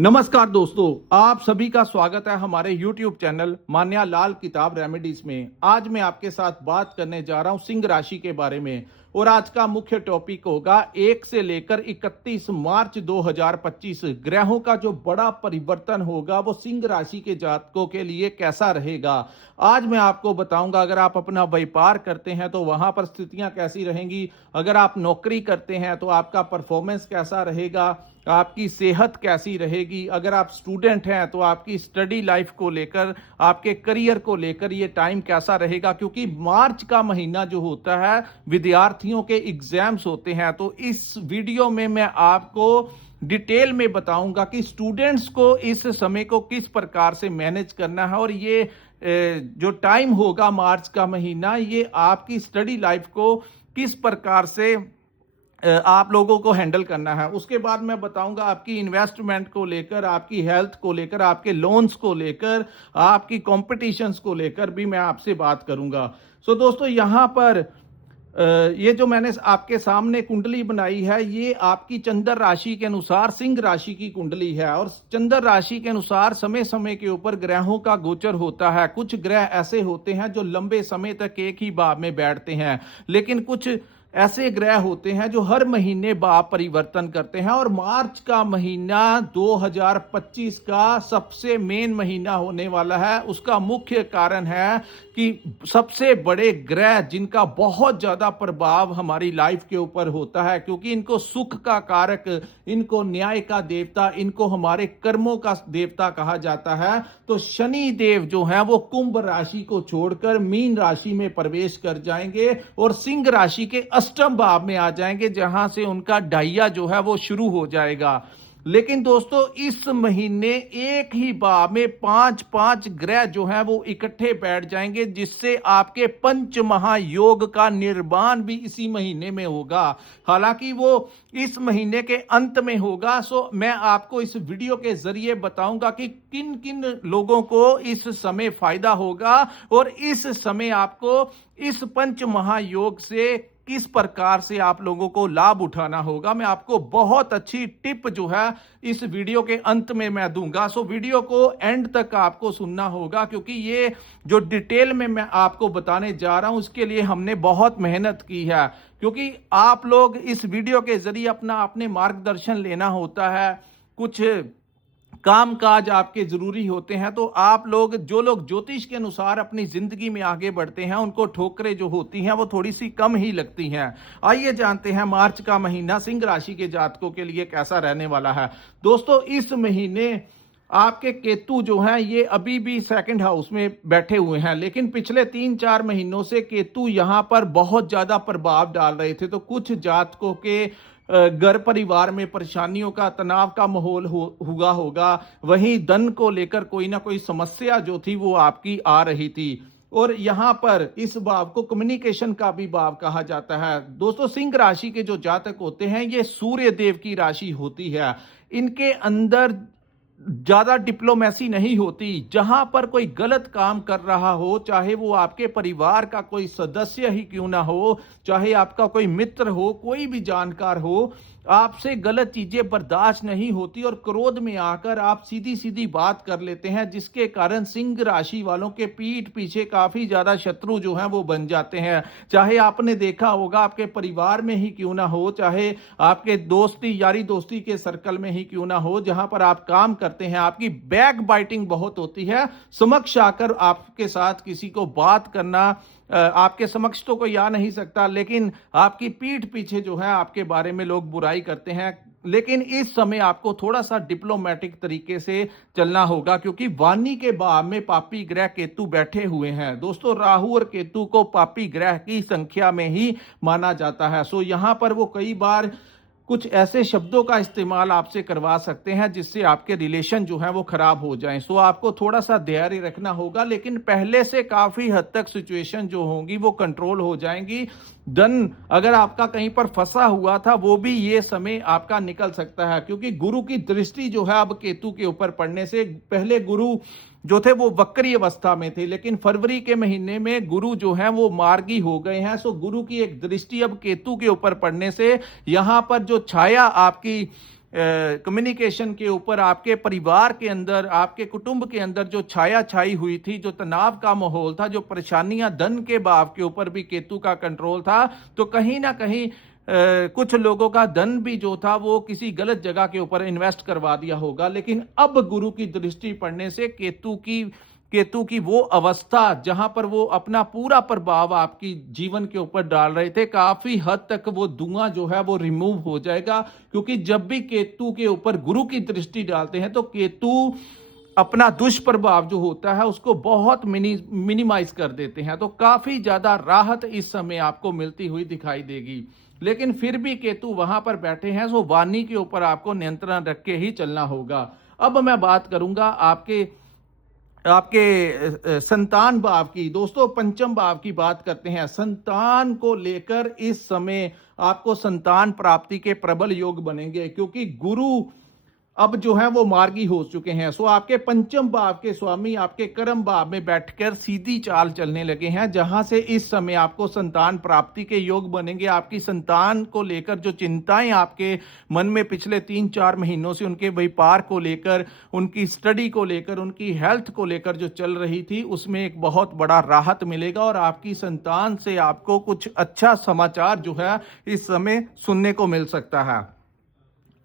नमस्कार दोस्तों, आप सभी का स्वागत है हमारे YouTube चैनल मान्या लाल किताब रेमेडीज में। आज मैं आपके साथ बात करने जा रहा हूं सिंह राशि के बारे में और आज का मुख्य टॉपिक होगा 1 से लेकर 31 मार्च 2025 ग्रहों का जो बड़ा परिवर्तन होगा वो सिंह राशि के जातकों के लिए कैसा रहेगा। आज मैं आपको बताऊंगा, अगर आप अपना व्यापार करते हैं तो वहां पर स्थितियां कैसी रहेंगी, अगर आप नौकरी करते हैं तो आपका परफॉर्मेंस कैसा रहेगा, आपकी सेहत कैसी रहेगी, अगर आप स्टूडेंट हैं तो आपकी स्टडी लाइफ को लेकर, आपके करियर को लेकर ये टाइम कैसा रहेगा। क्योंकि मार्च का महीना जो होता है विद्यार्थियों के एग्जाम्स होते हैं, तो इस वीडियो में मैं आपको डिटेल में बताऊंगा कि स्टूडेंट्स को इस समय को किस प्रकार से मैनेज करना है और ये जो टाइम होगा मार्च का महीना, ये आपकी स्टडी लाइफ को किस प्रकार से आप लोगों को हैंडल करना है। उसके बाद मैं बताऊंगा आपकी इन्वेस्टमेंट को लेकर, आपकी हेल्थ को लेकर, आपके लोन्स को लेकर, आपकी कॉम्पिटिशन्स को लेकर भी मैं आपसे बात करूंगा। सो दोस्तों, यहां पर ये जो मैंने आपके सामने कुंडली बनाई है, ये आपकी चंद्र राशि के अनुसार सिंह राशि की कुंडली है और चंद्र राशि के अनुसार समय समय के ऊपर ग्रहों का गोचर होता है। कुछ ग्रह ऐसे होते हैं जो लंबे समय तक एक ही भाव में बैठते हैं, लेकिन कुछ ऐसे ग्रह होते हैं जो हर महीने भाव परिवर्तन करते हैं और मार्च का महीना 2025 का सबसे मेन महीना होने वाला है। उसका मुख्य कारण है कि सबसे बड़े ग्रह जिनका बहुत ज्यादा प्रभाव हमारी लाइफ के ऊपर होता है, क्योंकि इनको सुख का कारक, इनको न्याय का देवता, इनको हमारे कर्मों का देवता कहा जाता है। तो शनि देव जो है वो कुंभ राशि को छोड़कर मीन राशि में प्रवेश कर जाएंगे और सिंह राशि के अष्टम भाव में आ जाएंगे, जहां से उनका ढाइया जो है वो शुरू हो जाएगा। लेकिन दोस्तों, इस महीने एक ही भाव में 5-5 ग्रह जो हैं वो इकट्ठे बैठ जाएंगे, जिससे आपके पंच महायोग का निर्माण भी इसी महीने में होगा। हालांकि वो इस महीने के अंत में होगा। सो मैं आपको इस वीडियो के जरिए बताऊंगा कि किन किन लोगों को इस समय फायदा होगा और इस समय आपको इस पंच महायोग से किस प्रकार से आप लोगों को लाभ उठाना होगा। मैं आपको बहुत अच्छी टिप जो है इस वीडियो के अंत में मैं दूंगा। सो वीडियो को एंड तक आपको सुनना होगा, क्योंकि ये जो डिटेल में मैं आपको बताने जा रहा हूं उसके लिए हमने बहुत मेहनत की है। क्योंकि आप लोग इस वीडियो के जरिए अपने मार्गदर्शन लेना होता है, कुछ काम काज आपके जरूरी होते हैं, तो आप लोग जो लोग ज्योतिष के अनुसार अपनी जिंदगी में आगे बढ़ते हैं उनको ठोकरें जो होती हैं वो थोड़ी सी कम ही लगती हैं। आइए जानते हैं मार्च का महीना सिंह राशि के जातकों के लिए कैसा रहने वाला है। दोस्तों, इस महीने आपके केतु जो हैं ये अभी भी सेकंड हाउस में बैठे हुए हैं, लेकिन पिछले 3-4 महीनों से केतु यहां पर बहुत ज्यादा प्रभाव डाल रहे थे। तो कुछ जातकों के घर परिवार में परेशानियों का, तनाव का माहौल हुआ होगा। वहीं धन को लेकर कोई ना कोई समस्या जो थी वो आपकी आ रही थी। और यहां पर इस भाव को कम्युनिकेशन का भी भाव कहा जाता है। दोस्तों, सिंह राशि के जो जातक होते हैं ये सूर्य देव की राशि होती है। इनके अंदर ज्यादा डिप्लोमेसी नहीं होती। जहां पर कोई गलत काम कर रहा हो, चाहे वो आपके परिवार का कोई सदस्य ही क्यों ना हो, चाहे आपका कोई मित्र हो, कोई भी जानकार हो, आपसे गलत चीजें बर्दाश्त नहीं होती और क्रोध में आकर आप सीधी सीधी बात कर लेते हैं, जिसके कारण सिंह राशि वालों के पीठ पीछे काफी ज्यादा शत्रु जो हैं वो बन जाते हैं। चाहे आपने देखा होगा आपके परिवार में ही क्यों ना हो, चाहे आपके दोस्ती यारी दोस्ती के सर्कल में ही क्यों ना हो, जहां पर आप काम करते हैं, आपकी बैक बाइटिंग बहुत होती है। समक्ष आकर आपके साथ किसी को बात करना, आपके समक्ष तो कोई आ नहीं सकता, लेकिन आपकी पीठ पीछे जो है आपके बारे में लोग बुराई करते हैं। लेकिन इस समय आपको थोड़ा सा डिप्लोमेटिक तरीके से चलना होगा, क्योंकि वाणी के भाव में पापी ग्रह केतु बैठे हुए हैं। दोस्तों, राहु और केतु को पापी ग्रह की संख्या में ही माना जाता है। सो यहां पर वो कई बार कुछ ऐसे शब्दों का इस्तेमाल आपसे करवा सकते हैं जिससे आपके रिलेशन जो है वो खराब हो जाएं। सो आपको थोड़ा सा धैर्य रखना होगा, लेकिन पहले से काफी हद तक सिचुएशन जो होंगी वो कंट्रोल हो जाएंगी। धन अगर आपका कहीं पर फंसा हुआ था वो भी ये समय आपका निकल सकता है, क्योंकि गुरु की दृष्टि जो है अब केतु के ऊपर पड़ने से, पहले गुरु जो थे वो वक्री अवस्था में थे, लेकिन फरवरी के महीने में गुरु जो है वो मार्गी हो गए हैं। सो गुरु की एक दृष्टि अब केतु के ऊपर पड़ने से यहां पर जो छाया आपकी कम्युनिकेशन के ऊपर, आपके परिवार के अंदर, आपके कुटुंब के अंदर जो छाया छाई हुई थी, जो तनाव का माहौल था, जो परेशानियां, धन के भाव के ऊपर भी केतु का कंट्रोल था, तो कहीं ना कहीं कुछ लोगों का धन भी जो था वो किसी गलत जगह के ऊपर इन्वेस्ट करवा दिया होगा। लेकिन अब गुरु की दृष्टि पड़ने से केतु की वो अवस्था जहां पर वो अपना पूरा प्रभाव आपकी जीवन के ऊपर डाल रहे थे, काफी हद तक वो धुआं जो है वो रिमूव हो जाएगा। क्योंकि जब भी केतु के ऊपर गुरु की दृष्टि डालते हैं तो केतु अपना दुष्प्रभाव जो होता है उसको बहुत मिनिमाइज कर देते हैं। तो काफी ज्यादा राहत इस समय आपको मिलती हुई दिखाई देगी। लेकिन फिर भी केतु वहां पर बैठे हैं, सो वाणी के ऊपर आपको नियंत्रण रख के ही चलना होगा। अब मैं बात करूंगा आपके आपके संतान भाव की। दोस्तों, पंचम भाव की बात करते हैं। संतान को लेकर इस समय आपको संतान प्राप्ति के प्रबल योग बनेंगे, क्योंकि गुरु अब जो है वो मार्गी हो चुके हैं। सो आपके पंचम भाव के स्वामी आपके कर्म भाव में बैठकर सीधी चाल चलने लगे हैं, जहां से इस समय आपको संतान प्राप्ति के योग बनेंगे। आपकी संतान को लेकर जो चिंताएं आपके मन में पिछले 3-4 महीनों से उनके व्यापार को लेकर, उनकी स्टडी को लेकर, उनकी हेल्थ को लेकर जो चल रही थी, उसमें एक बहुत बड़ा राहत मिलेगा और आपकी संतान से आपको कुछ अच्छा समाचार जो है इस समय सुनने को मिल सकता है।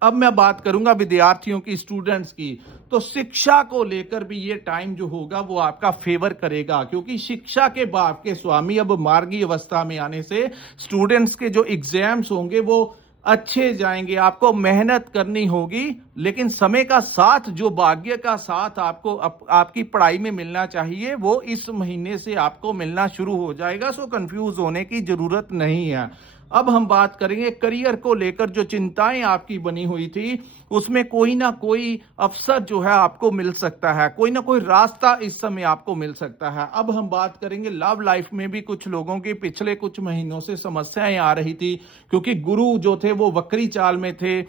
अब मैं बात करूंगा विद्यार्थियों की, स्टूडेंट्स की। तो शिक्षा को लेकर भी ये टाइम जो होगा वो आपका फेवर करेगा, क्योंकि शिक्षा के भाव के स्वामी अब मार्गी अवस्था में आने से स्टूडेंट्स के जो एग्जाम्स होंगे वो अच्छे जाएंगे। आपको मेहनत करनी होगी, लेकिन समय का साथ, जो भाग्य का साथ आपको आपकी पढ़ाई में मिलना चाहिए, वो इस महीने से आपको मिलना शुरू हो जाएगा। सो कंफ्यूज होने की जरूरत नहीं है। अब हम बात करेंगे करियर को लेकर। जो चिंताएं आपकी बनी हुई थी, उसमें कोई ना कोई अवसर जो है आपको मिल सकता है, कोई ना कोई रास्ता इस समय आपको मिल सकता है। अब हम बात करेंगे लव लाइफ में भी कुछ लोगों की पिछले कुछ महीनों से समस्याएं आ रही थी, क्योंकि गुरु जो थे वो वक्री चाल में थे।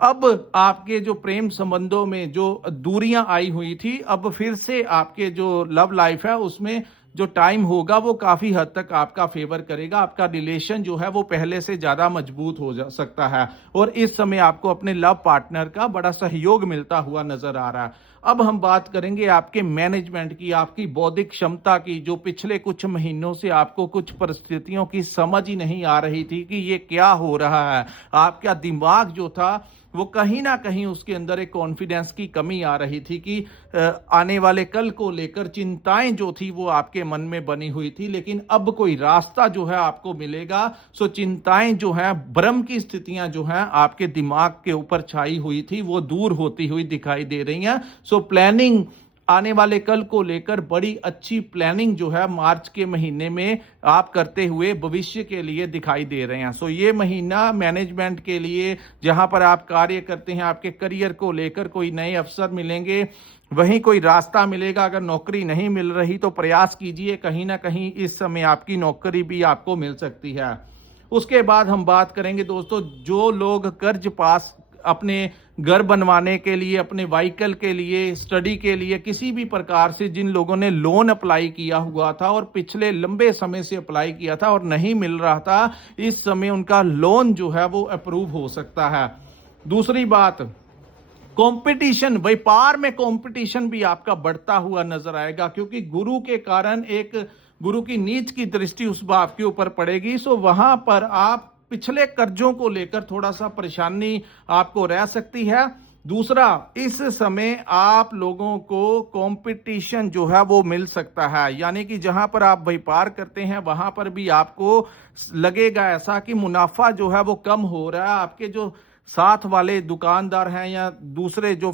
अब आपके जो प्रेम संबंधों में जो दूरियां आई हुई थी, अब फिर से आपके जो लव लाइफ है उसमें जो टाइम होगा वो काफी हद तक आपका फेवर करेगा। आपका रिलेशन जो है वो पहले से ज्यादा मजबूत हो जा सकता है और इस समय आपको अपने लव पार्टनर का बड़ा सहयोग मिलता हुआ नजर आ रहा है। अब हम बात करेंगे आपके मैनेजमेंट की, आपकी बौद्धिक क्षमता की। जो पिछले कुछ महीनों से आपको कुछ परिस्थितियों की समझ ही नहीं आ रही थी कि ये क्या हो रहा है, आपका दिमाग जो था वो कहीं ना कहीं उसके अंदर एक कॉन्फिडेंस की कमी आ रही थी कि आने वाले कल को लेकर चिंताएं जो थी वो आपके मन में बनी हुई थी। लेकिन अब कोई रास्ता जो है आपको मिलेगा। सो चिंताएं जो है, भ्रम की स्थितियां जो हैं आपके दिमाग के ऊपर छाई हुई थी, वो दूर होती हुई दिखाई दे रही हैं। सो प्लानिंग आने वाले कल को लेकर बड़ी अच्छी प्लानिंग जो है मार्च के महीने में आप करते हुए भविष्य के लिए दिखाई दे रहे हैं। सो ये महीना मैनेजमेंट के लिए, जहां पर आप कार्य करते हैं, आपके करियर को लेकर कोई नए अवसर मिलेंगे, वहीं कोई रास्ता मिलेगा। अगर नौकरी नहीं मिल रही तो प्रयास कीजिए, कहीं ना कहीं इस समय आपकी नौकरी भी आपको मिल सकती है। उसके बाद हम बात करेंगे दोस्तों, जो लोग कर्ज पास अपने घर बनवाने के लिए, अपने व्हीकल के लिए, स्टडी के लिए, किसी भी प्रकार से जिन लोगों ने लोन अप्लाई किया हुआ था और पिछले लंबे समय से अप्लाई किया था और नहीं मिल रहा था, इस समय उनका लोन जो है वो अप्रूव हो सकता है। दूसरी बात, कंपटीशन, व्यापार में कंपटीशन भी आपका बढ़ता हुआ नजर आएगा, क्योंकि गुरु के कारण एक गुरु की नीच की दृष्टि उस भाव के ऊपर पड़ेगी। सो वहां पर आप पिछले कर्जों को लेकर थोड़ा सा परेशानी आपको रह सकती है। दूसरा, इस समय आप लोगों को कंपटीशन जो है वो मिल सकता है, यानी कि जहां पर आप व्यापार करते हैं वहां पर भी आपको लगेगा ऐसा कि मुनाफा जो है वो कम हो रहा है। आपके जो साथ वाले दुकानदार हैं या दूसरे जो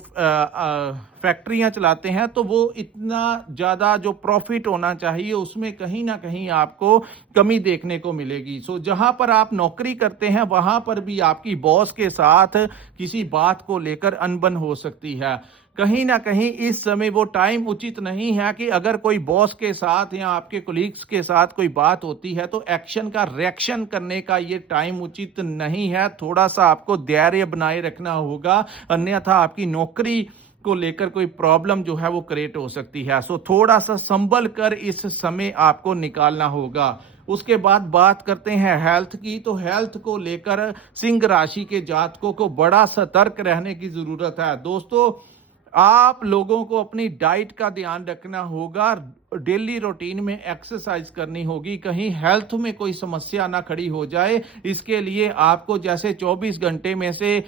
फैक्ट्रियां चलाते हैं, तो वो इतना ज़्यादा जो प्रॉफिट होना चाहिए उसमें कहीं ना कहीं आपको कमी देखने को मिलेगी। सो जहां पर आप नौकरी करते हैं वहां पर भी आपकी बॉस के साथ किसी बात को लेकर अनबन हो सकती है। कहीं ना कहीं इस समय वो टाइम उचित नहीं है कि अगर कोई बॉस के साथ या आपके कोलीग्स के साथ कोई बात होती है तो एक्शन का रिएक्शन करने का ये टाइम उचित नहीं है। थोड़ा सा आपको धैर्य बनाए रखना होगा, अन्यथा आपकी नौकरी को लेकर कोई प्रॉब्लम जो है वो क्रिएट हो सकती है। सो थोड़ा सा संभल कर इस समय आपको निकालना होगा। उसके बाद बात करते हैं हेल्थ की। तो हेल्थ को लेकर सिंह राशि के जातकों को बड़ा सतर्क रहने की जरूरत है। दोस्तों, आप लोगों को अपनी डाइट का ध्यान रखना होगा, डेली रूटीन में एक्सरसाइज करनी होगी, कहीं हेल्थ में कोई समस्या ना खड़ी हो जाए। इसके लिए आपको जैसे 24 घंटे में से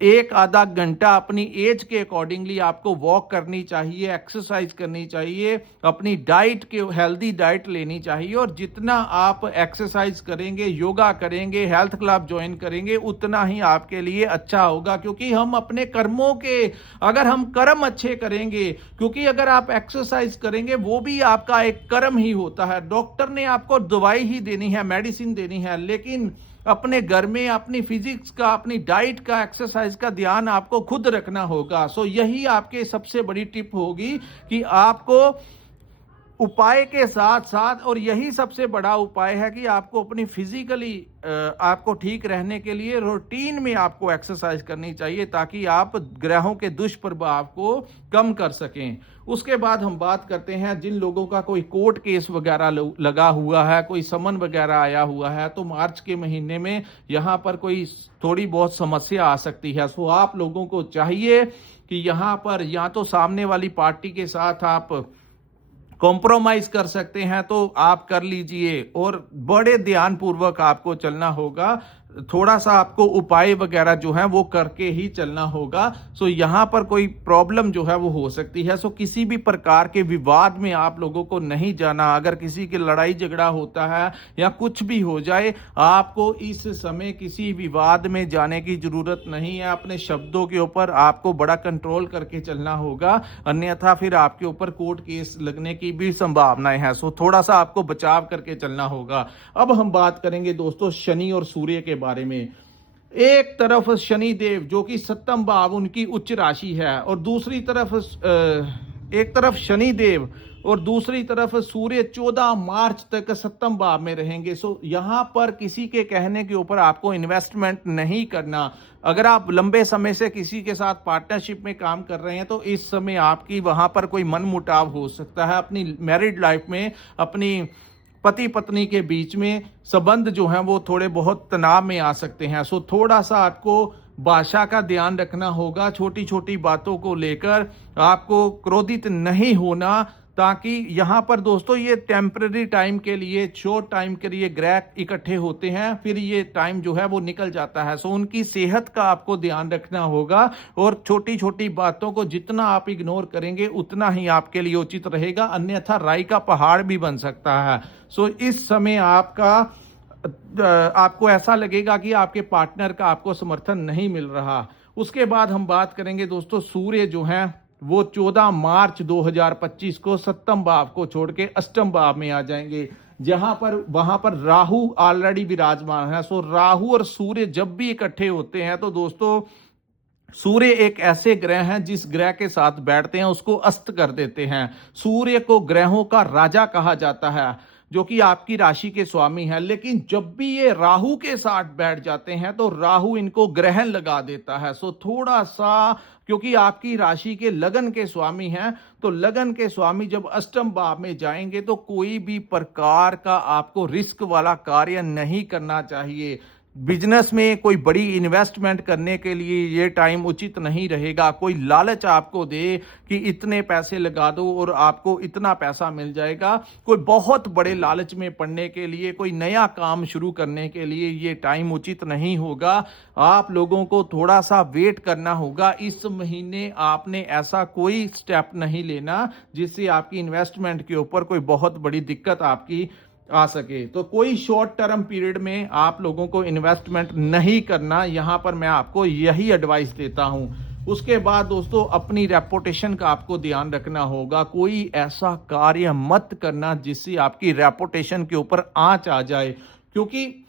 एक आधा घंटा अपनी एज के अकॉर्डिंगली आपको वॉक करनी चाहिए, एक्सरसाइज करनी चाहिए, अपनी डाइट के हेल्दी डाइट लेनी चाहिए। और जितना आप एक्सरसाइज करेंगे, योगा करेंगे, हेल्थ क्लब ज्वाइन करेंगे, उतना ही आपके लिए अच्छा होगा। क्योंकि हम अपने कर्मों के, अगर हम कर्म अच्छे करेंगे, क्योंकि अगर आप एक्सरसाइज करेंगे वो भी आपका एक कर्म ही होता है। डॉक्टर ने आपको दवाई ही देनी है, मेडिसिन देनी है, लेकिन अपने घर में अपनी फिजिक्स का, अपनी डाइट का, एक्सरसाइज का ध्यान आपको खुद रखना होगा। सो यही आपके सबसे बड़ी टिप होगी कि आपको उपाय के साथ साथ, और यही सबसे बड़ा उपाय है कि आपको अपनी फिजिकली आपको ठीक रहने के लिए रूटीन में आपको एक्सरसाइज करनी चाहिए, ताकि आप ग्रहों के दुष्प्रभाव को कम कर सकें। उसके बाद हम बात करते हैं जिन लोगों का कोई कोर्ट केस वगैरह लगा हुआ है, कोई समन वगैरह आया हुआ है, तो मार्च के महीने में यहाँ पर कोई थोड़ी बहुत समस्या आ सकती है। सो आप लोगों को चाहिए कि यहाँ पर या तो सामने वाली पार्टी के साथ आप कॉम्प्रोमाइज कर सकते हैं तो आप कर लीजिए, और बड़े ध्यान पूर्वक आपको चलना होगा। थोड़ा सा आपको उपाय वगैरह जो है वो करके ही चलना होगा। सो यहाँ पर कोई प्रॉब्लम जो है वो हो सकती है। सो किसी भी प्रकार के विवाद में आप लोगों को नहीं जाना। अगर किसी की लड़ाई झगड़ा होता है या कुछ भी हो जाए, आपको इस समय किसी विवाद में जाने की जरूरत नहीं है। अपने शब्दों के ऊपर आपको बड़ा कंट्रोल करके चलना होगा, अन्यथा फिर आपके ऊपर कोर्ट केस लगने की भी संभावनाएं हैं। सो थोड़ा सा आपको बचाव करके चलना होगा। अब हम बात करेंगे दोस्तों शनि और सूर्य के बारे में। एक तरफ शनि देव जो कि सप्तम भाव उनकी उच्च राशि है, और दूसरी तरफ एक तरफ शनि देव और दूसरी तरफ सूर्य 14 मार्च तक सप्तम भाव में रहेंगे। सो यहां पर किसी के कहने के ऊपर आपको इन्वेस्टमेंट नहीं करना। अगर आप लंबे समय से किसी के साथ पार्टनरशिप में काम कर रहे हैं तो इस समय आपकी वहां पर कोई मनमुटाव हो सकता है। अपनी मैरिड लाइफ में, अपनी पति पत्नी के बीच में संबंध जो है वो थोड़े बहुत तनाव में आ सकते हैं। सो थोड़ा सा आपको भाषा का ध्यान रखना होगा। छोटी छोटी बातों को लेकर आपको क्रोधित नहीं होना, ताकि यहाँ पर दोस्तों ये टेम्पररी टाइम के लिए, शॉर्ट टाइम के लिए ग्रह इकट्ठे होते हैं, फिर ये टाइम जो है वो निकल जाता है। सो उनकी सेहत का आपको ध्यान रखना होगा, और छोटी छोटी बातों को जितना आप इग्नोर करेंगे उतना ही आपके लिए उचित रहेगा, अन्यथा राई का पहाड़ भी बन सकता है। सो इस समय आपको ऐसा लगेगा कि आपके पार्टनर का आपको समर्थन नहीं मिल रहा। उसके बाद हम बात करेंगे दोस्तों सूर्य जो है वो 14 मार्च 2025 को सप्तम भाव को छोड़ के अष्टम भाव में आ जाएंगे, वहां पर राहु ऑलरेडी विराजमान है। सो राहु और सूर्य जब भी इकट्ठे होते हैं तो दोस्तों सूर्य एक ऐसे ग्रह हैं जिस ग्रह के साथ बैठते हैं उसको अस्त कर देते हैं। सूर्य को ग्रहों का राजा कहा जाता है, जो कि आपकी राशि के स्वामी है। लेकिन जब भी ये राहु के साथ बैठ जाते हैं तो राहु इनको ग्रहण लगा देता है। सो थोड़ा सा, क्योंकि आपकी राशि के लगन के स्वामी हैं, तो लगन के स्वामी जब अष्टम भाव में जाएंगे तो कोई भी प्रकार का आपको रिस्क वाला कार्य नहीं करना चाहिए। बिजनेस में कोई बड़ी इन्वेस्टमेंट करने के लिए ये टाइम उचित नहीं रहेगा। कोई लालच आपको दे कि इतने पैसे लगा दो और आपको इतना पैसा मिल जाएगा, कोई बहुत बड़े लालच में पड़ने के लिए, कोई नया काम शुरू करने के लिए ये टाइम उचित नहीं होगा। आप लोगों को थोड़ा सा वेट करना होगा। इस महीने आपने ऐसा कोई स्टेप नहीं लेना जिससे आपकी इन्वेस्टमेंट के ऊपर कोई बहुत बड़ी दिक्कत आपकी आ सके। तो कोई शॉर्ट टर्म पीरियड में आप लोगों को इन्वेस्टमेंट नहीं करना, यहां पर मैं आपको यही एडवाइस देता हूं। उसके बाद दोस्तों अपनी रेपुटेशन का आपको ध्यान रखना होगा। कोई ऐसा कार्य मत करना जिससे आपकी रेपुटेशन के ऊपर आंच आ जाए, क्योंकि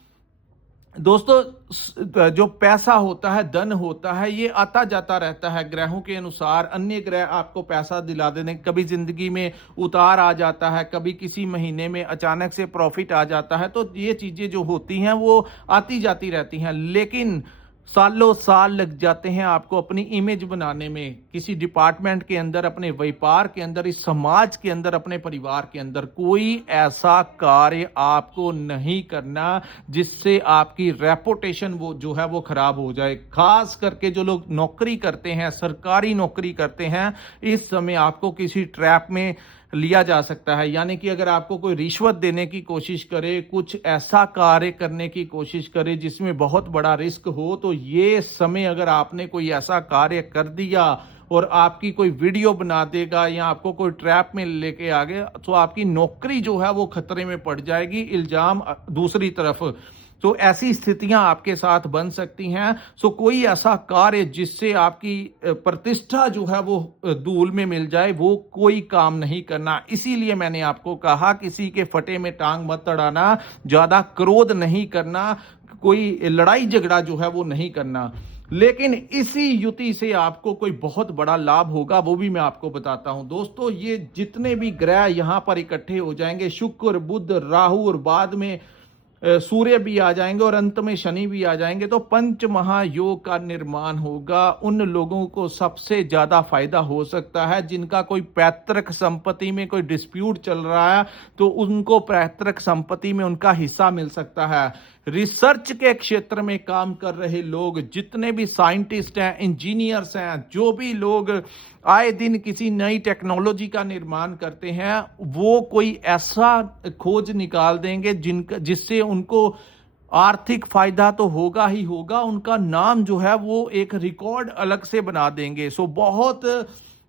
दोस्तों जो पैसा होता है, धन होता है, ये आता जाता रहता है ग्रहों के अनुसार। अन्य ग्रह आपको पैसा दिला देने, कभी जिंदगी में उतार आ जाता है, कभी किसी महीने में अचानक से प्रॉफिट आ जाता है। तो ये चीजें जो होती हैं वो आती जाती रहती हैं, लेकिन सालों साल लग जाते हैं आपको अपनी इमेज बनाने में, किसी डिपार्टमेंट के अंदर, अपने व्यापार के अंदर, इस समाज के अंदर, अपने परिवार के अंदर। कोई ऐसा कार्य आपको नहीं करना जिससे आपकी रेपुटेशन वो जो है वो खराब हो जाए। खास करके जो लोग नौकरी करते हैं, सरकारी नौकरी करते हैं, इस समय आपको किसी ट्रैप में लिया जा सकता है। यानी कि अगर आपको कोई रिश्वत देने की कोशिश करे, कुछ ऐसा कार्य करने की कोशिश करे जिसमें बहुत बड़ा रिस्क हो, तो ये समय अगर आपने कोई ऐसा कार्य कर दिया और आपकी कोई वीडियो बना देगा या आपको कोई ट्रैप में लेके आ गया, तो आपकी नौकरी जो है वो खतरे में पड़ जाएगी। इल्जाम दूसरी तरफ, तो ऐसी स्थितियां आपके साथ बन सकती हैं। सो कोई ऐसा कार्य जिससे आपकी प्रतिष्ठा जो है वो धूल में मिल जाए, वो कोई काम नहीं करना। इसीलिए मैंने आपको कहा किसी के फटे में टांग मत अड़ाना, ज्यादा क्रोध नहीं करना, कोई लड़ाई झगड़ा जो है वो नहीं करना। लेकिन इसी युति से आपको कोई बहुत बड़ा लाभ होगा, वो भी मैं आपको बताता हूं। दोस्तों, ये जितने भी ग्रह यहां पर इकट्ठे हो जाएंगे, शुक्र, बुध, राहु और बाद में सूर्य भी आ जाएंगे और अंत में शनि भी आ जाएंगे, तो पंच महायोग का निर्माण होगा। उन लोगों को सबसे ज्यादा फायदा हो सकता है जिनका कोई पैतृक संपत्ति में कोई डिस्प्यूट चल रहा है, तो उनको पैतृक संपत्ति में उनका हिस्सा मिल सकता है। रिसर्च के क्षेत्र में काम कर रहे लोग, जितने भी साइंटिस्ट हैं, इंजीनियर्स हैं, जो भी लोग आए दिन किसी नई टेक्नोलॉजी का निर्माण करते हैं, वो कोई ऐसा खोज निकाल देंगे जिससे उनको आर्थिक फायदा तो होगा ही होगा, उनका नाम जो है वो एक रिकॉर्ड अलग से बना देंगे। सो बहुत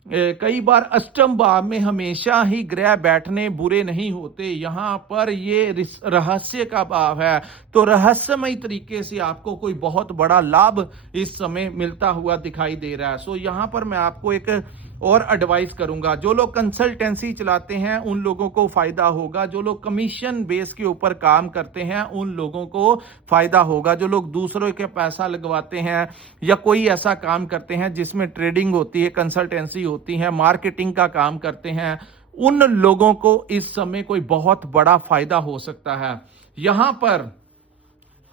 कई बार अष्टम भाव में हमेशा ही ग्रह बैठने बुरे नहीं होते। यहां पर ये रहस्य का भाव है, तो रहस्यमय तरीके से आपको कोई बहुत बड़ा लाभ इस समय मिलता हुआ दिखाई दे रहा है। सो यहां पर मैं आपको एक और एडवाइस करूंगा, जो लोग कंसल्टेंसी चलाते हैं उन लोगों को फायदा होगा, जो लोग कमीशन बेस के ऊपर काम करते हैं उन लोगों को फायदा होगा, जो लोग दूसरों के पैसा लगवाते हैं या कोई ऐसा काम करते हैं जिसमें ट्रेडिंग होती है, कंसल्टेंसी होती है, मार्केटिंग का काम करते हैं, उन लोगों को इस समय कोई बहुत बड़ा फायदा हो सकता है। यहां पर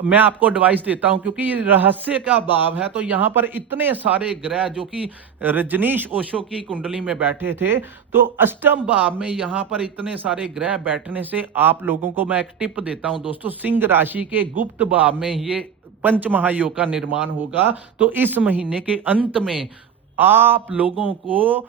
मैं आपको एडवाइस देता हूं, क्योंकि ये रहस्य का भाव है, तो यहां पर इतने सारे ग्रह जो कि रजनीश ओशो की कुंडली में बैठे थे, तो अष्टम भाव में यहां पर इतने सारे ग्रह बैठने से आप लोगों को मैं एक टिप देता हूं दोस्तों, सिंह राशि के गुप्त भाव में ये पंच महायोग का निर्माण होगा। तो इस महीने के अंत में आप लोगों को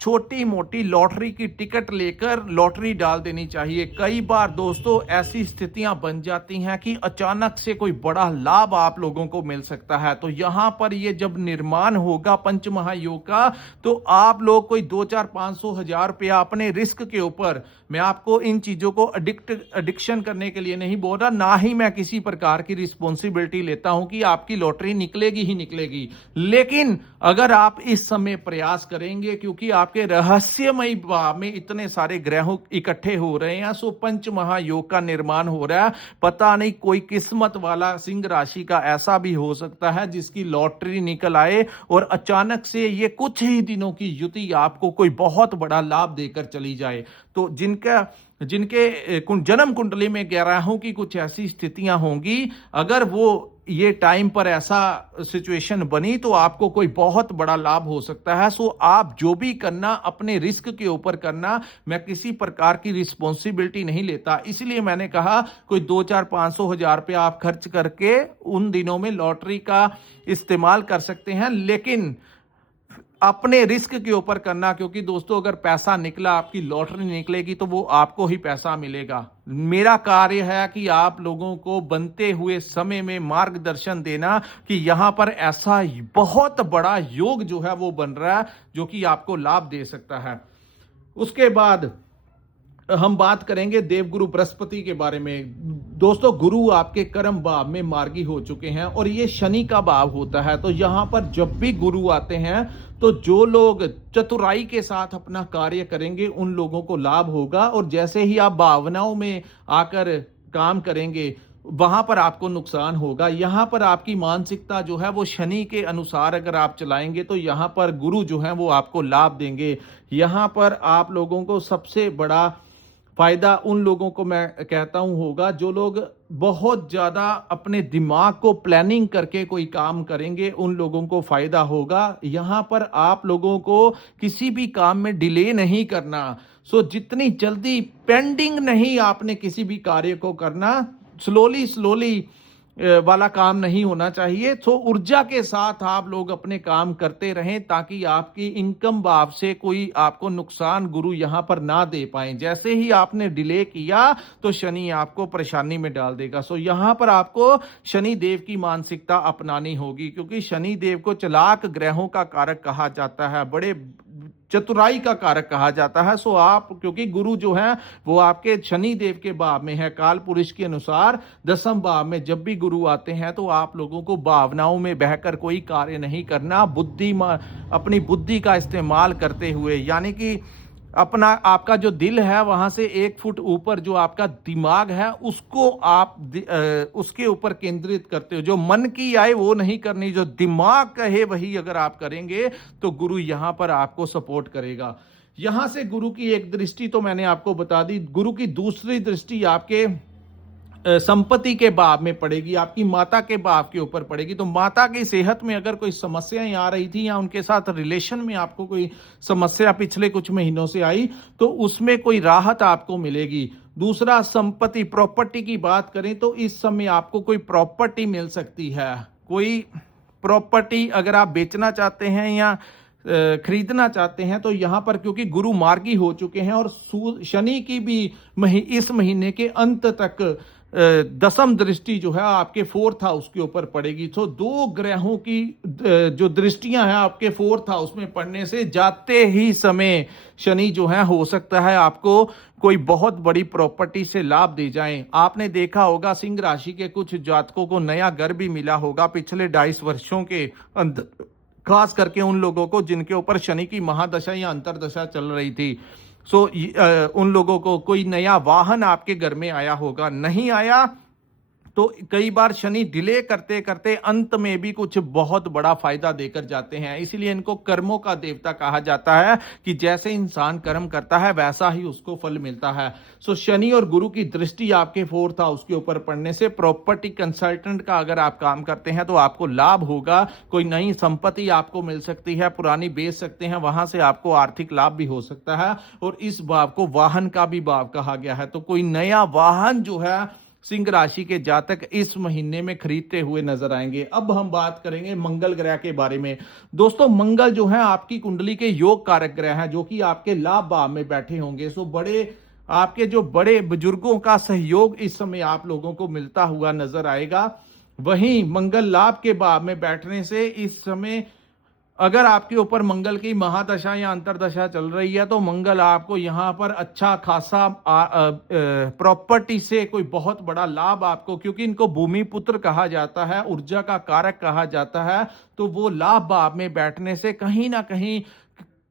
छोटी मोटी लॉटरी की टिकट लेकर लॉटरी डाल देनी चाहिए। कई बार दोस्तों ऐसी स्थितियां बन जाती हैं कि अचानक से कोई बड़ा लाभ आप लोगों को मिल सकता है। तो यहां पर ये जब निर्माण होगा पंच महायोग का, तो आप लोग कोई 2-4-500 रुपया अपने रिस्क के ऊपर, मैं आपको इन चीजों को एडिक्शन करने के लिए नहीं बोल रहा, ना ही मैं किसी प्रकार की रिस्पॉन्सिबिलिटी लेता हूं कि आपकी लॉटरी निकलेगी ही निकलेगी। लेकिन अगर आप इस समय प्रयास करेंगे, क्योंकि आपके रहस्यमय भाव में इतने सारे ग्रहों इकट्ठे हो रहे हैं, सो पंच महायोग का निर्माण हो रहा है। पता नहीं कोई किस्मत वाला सिंह राशि का ऐसा भी हो सकता है जिसकी लॉटरी निकल आए और अचानक से ये कुछ ही दिनों की युति आपको कोई बहुत बड़ा लाभ देकर चली जाए। तो जिनके जन्म कुंडली में ग्रहों की कुछ ऐसी स्थितियां होंगी, अगर वो ये टाइम पर ऐसा सिचुएशन बनी, तो आपको कोई बहुत बड़ा लाभ हो सकता है। सो आप जो भी करना अपने रिस्क के ऊपर करना, मैं किसी प्रकार की रिस्पॉन्सिबिलिटी नहीं लेता। इसलिए मैंने कहा कोई 2-4-500 रुपया आप खर्च करके उन दिनों में लॉटरी का इस्तेमाल कर सकते हैं, लेकिन अपने रिस्क के ऊपर करना, क्योंकि दोस्तों अगर पैसा निकला, आपकी लॉटरी निकलेगी, तो वो आपको ही पैसा मिलेगा। मेरा कार्य है कि आप लोगों को बनते हुए समय में मार्गदर्शन देना कि यहां पर ऐसा बहुत बड़ा योग जो है वो बन रहा है जो कि आपको लाभ दे सकता है। उसके बाद हम बात करेंगे देवगुरु बृहस्पति के बारे में। दोस्तों, गुरु आपके कर्म भाव में मार्गी हो चुके हैं और ये शनि का भाव होता है। तो यहां पर जब भी गुरु आते हैं, तो जो लोग चतुराई के साथ अपना कार्य करेंगे उन लोगों को लाभ होगा, और जैसे ही आप भावनाओं में आकर काम करेंगे वहां पर आपको नुकसान होगा। यहां पर आपकी मानसिकता जो है वो शनि के अनुसार अगर आप चलाएंगे, तो यहां पर गुरु जो है वो आपको लाभ देंगे। यहां पर आप लोगों को सबसे बड़ा फायदा उन लोगों को मैं कहता हूं होगा जो लोग बहुत ज्यादा अपने दिमाग को प्लानिंग करके कोई काम करेंगे, उन लोगों को फायदा होगा। यहां पर आप लोगों को किसी भी काम में डिले नहीं करना। सो जितनी जल्दी पेंडिंग नहीं आपने किसी भी कार्य को करना, स्लोली स्लोली वाला काम नहीं होना चाहिए। तो ऊर्जा के साथ आप लोग अपने काम करते रहें ताकि आपकी इनकम भाव से कोई आपको नुकसान गुरु यहां पर ना दे पाए। जैसे ही आपने डिले किया तो शनि आपको परेशानी में डाल देगा। सो यहां पर आपको शनि देव की मानसिकता अपनानी होगी, क्योंकि शनि देव को चालाक ग्रहों का कारक कहा जाता है, बड़े चतुराई का कारक कहा जाता है। सो आप, क्योंकि गुरु जो है वो आपके शनि देव के भाव में है, काल पुरुष के अनुसार दसम भाव में जब भी गुरु आते हैं तो आप लोगों को भावनाओं में बहकर कोई कार्य नहीं करना, अपनी बुद्धि का इस्तेमाल करते हुए, यानी कि अपना आपका जो दिल है वहां से 1 फुट ऊपर जो आपका दिमाग है उसको आप उसके ऊपर केंद्रित करते हो। जो मन की आए वो नहीं करनी, जो दिमाग कहे वही अगर आप करेंगे तो गुरु यहां पर आपको सपोर्ट करेगा। यहां से गुरु की एक दृष्टि तो मैंने आपको बता दी, गुरु की दूसरी दृष्टि आपके संपत्ति के भाव में पड़ेगी, आपकी माता के भाव के ऊपर पड़ेगी। तो माता की सेहत में अगर कोई समस्याएं आ रही थी या उनके साथ रिलेशन में आपको कोई समस्या पिछले कुछ महीनों से आई तो उसमें कोई राहत आपको मिलेगी। दूसरा, संपत्ति प्रॉपर्टी की बात करें तो इस समय आपको कोई प्रॉपर्टी मिल सकती है। कोई प्रॉपर्टी अगर आप बेचना चाहते हैं या खरीदना चाहते हैं तो यहां पर क्योंकि गुरु मार्गी हो चुके हैं और शनि की भी इस महीने के अंत तक दसम दृष्टि जो है आपके 4th हाउस के ऊपर पड़ेगी। तो 2 ग्रहों की जो दृष्टियां हैं आपके 4th हाउस में पड़ने से जाते ही समय शनि जो है हो सकता है आपको कोई बहुत बड़ी प्रॉपर्टी से लाभ दे जाएं। आपने देखा होगा सिंह राशि के कुछ जातकों को नया घर भी मिला होगा पिछले 2.5 वर्षों के अंदर, खास करके उन लोगों को जिनके ऊपर शनि की महादशा या अंतरदशा चल रही थी। सो उन लोगों को कोई नया वाहन आपके घर में आया होगा, नहीं आया तो कई बार शनि डिले करते करते अंत में भी कुछ बहुत बड़ा फायदा देकर जाते हैं। इसीलिए इनको कर्मों का देवता कहा जाता है कि जैसे इंसान कर्म करता है वैसा ही उसको फल मिलता है। सो शनि और गुरु की दृष्टि आपके 4th हाउस के ऊपर पड़ने से प्रॉपर्टी कंसल्टेंट का अगर आप काम करते हैं तो आपको लाभ होगा। कोई नई संपत्ति आपको मिल सकती है, पुरानी बेच सकते हैं, वहां से आपको आर्थिक लाभ भी हो सकता है। और इस भाव को वाहन का भी भाव कहा गया है, तो कोई नया वाहन जो है सिंह राशि के जातक इस महीने में खरीदते हुए नजर आएंगे। अब हम बात करेंगे मंगल ग्रह के बारे में। दोस्तों, मंगल जो है आपकी कुंडली के योग कारक ग्रह हैं, जो कि आपके लाभ भाव में बैठे होंगे। सो आपके जो बड़े बुजुर्गों का सहयोग इस समय आप लोगों को मिलता हुआ नजर आएगा। वहीं मंगल लाभ के भाव में बैठने से इस समय अगर आपके ऊपर मंगल की महादशा या अंतरदशा चल रही है तो मंगल आपको यहां पर अच्छा खासा प्रॉपर्टी से कोई बहुत बड़ा लाभ आपको, क्योंकि इनको भूमि पुत्र कहा जाता है, ऊर्जा का कारक कहा जाता है, तो वो लाभ भाव में बैठने से कहीं ना कहीं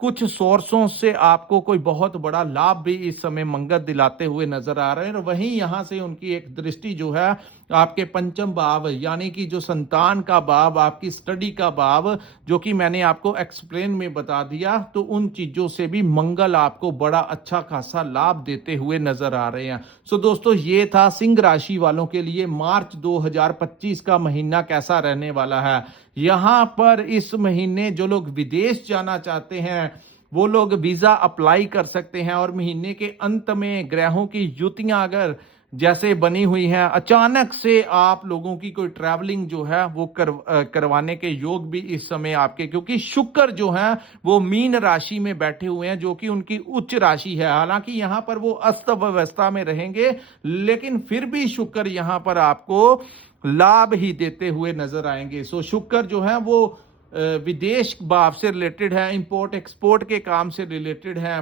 कुछ सोर्सों से आपको कोई बहुत बड़ा लाभ भी इस समय मंगल दिलाते हुए नजर आ रहे हैं। और वहीं यहां से उनकी एक दृष्टि जो है आपके पंचम भाव, यानी कि जो संतान का भाव, आपकी स्टडी का भाव, जो कि मैंने आपको एक्सप्लेन में बता दिया, तो उन चीजों से भी मंगल आपको बड़ा अच्छा खासा लाभ देते हुए नजर आ रहे हैं। सो दोस्तों, ये था सिंह राशि वालों के लिए मार्च 2025 का महीना कैसा रहने वाला है। यहां पर इस महीने जो लोग विदेश जाना चाहते हैं वो लोग वीजा अप्लाई कर सकते हैं। और महीने के अंत में ग्रहों की युतियां अगर जैसे बनी हुई हैं, अचानक से आप लोगों की कोई ट्रैवलिंग जो है वो करवाने के योग भी इस समय आपके, क्योंकि शुक्र जो है वो मीन राशि में बैठे हुए हैं, जो कि उनकी उच्च राशि है। हालांकि यहां पर वो अस्त व्यवस्था में रहेंगे, लेकिन फिर भी शुक्र यहां पर आपको लाभ ही देते हुए नजर आएंगे। सो शुक्र जो है वो विदेश भाव से रिलेटेड है, इंपोर्ट एक्सपोर्ट के काम से रिलेटेड है,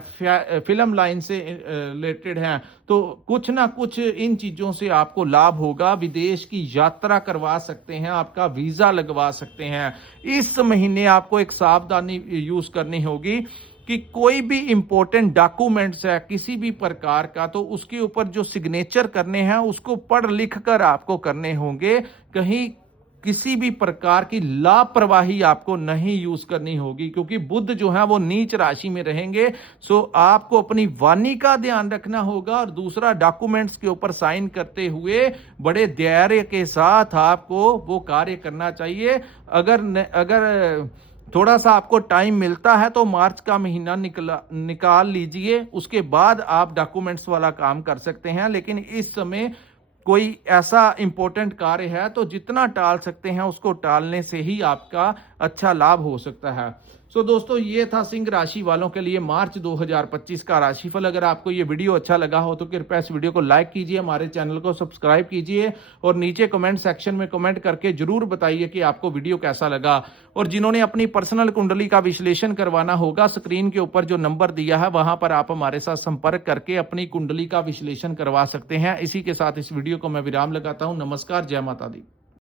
फिल्म लाइन से रिलेटेड है, तो कुछ ना कुछ इन चीजों से आपको लाभ होगा। विदेश की यात्रा करवा सकते हैं, आपका वीजा लगवा सकते हैं। इस महीने आपको एक सावधानी यूज करनी होगी कि कोई भी इंपॉर्टेंट डॉक्यूमेंट्स है किसी भी प्रकार का, तो उसके ऊपर जो सिग्नेचर करने हैं उसको पढ़ लिख कर आपको करने होंगे। कहीं किसी भी प्रकार की लापरवाही आपको नहीं यूज करनी होगी, क्योंकि बुध जो है वो नीच राशि में रहेंगे। सो आपको अपनी वाणी का ध्यान रखना होगा, और दूसरा डॉक्यूमेंट्स के ऊपर साइन करते हुए बड़े धैर्य के साथ आपको वो कार्य करना चाहिए। अगर थोड़ा सा आपको टाइम मिलता है तो मार्च का महीना निकाल लीजिए, उसके बाद आप डॉक्यूमेंट्स वाला काम कर सकते हैं। लेकिन इस समय कोई ऐसा इंपॉर्टेंट कार्य है तो जितना टाल सकते हैं उसको टालने से ही आपका अच्छा लाभ हो सकता है। सो दोस्तों, ये था सिंह राशि वालों के लिए मार्च 2025 का राशिफल। अगर आपको ये वीडियो अच्छा लगा हो तो कृपया इस वीडियो को लाइक कीजिए, हमारे चैनल को सब्सक्राइब कीजिए, और नीचे कमेंट सेक्शन में कमेंट करके जरूर बताइए कि आपको वीडियो कैसा लगा। और जिन्होंने अपनी पर्सनल कुंडली का विश्लेषण करवाना होगा, स्क्रीन के ऊपर जो नंबर दिया है वहां पर आप हमारे साथ संपर्क करके अपनी कुंडली का विश्लेषण करवा सकते हैं। इसी के साथ इस वीडियो को मैं विराम लगाता हूं। नमस्कार, जय माता दी।